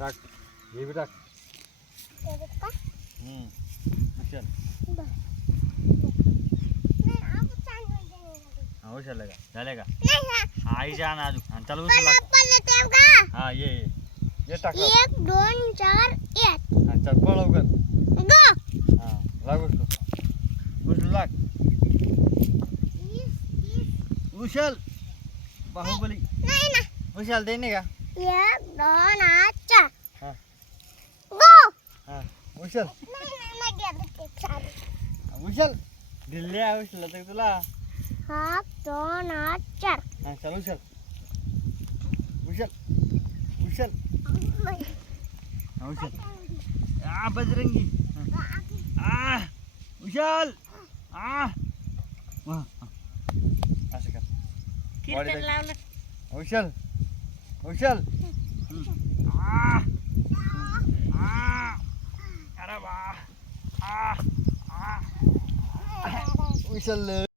टाक हे B टाक हम्म. हा उचललं का झालं का नाही, हा. हा आईच्या अजून आणि त्याला उचल? हा ये ये टाक एक दोन चार एक चल पळ लवकर गो हा लाग उचलू उचलू लाग उचल बाहुबली नाही ना उचल दे नाही का एक दोन उचल उचल दिल्ली उचल तर तुला. हा दोन आठ चार. हा चल उचल उचल उचल हा उचल आ बजरंगी. आ उचल आ. वा. असं कर. कीर्तन लावलं. उचल उचल We shall live.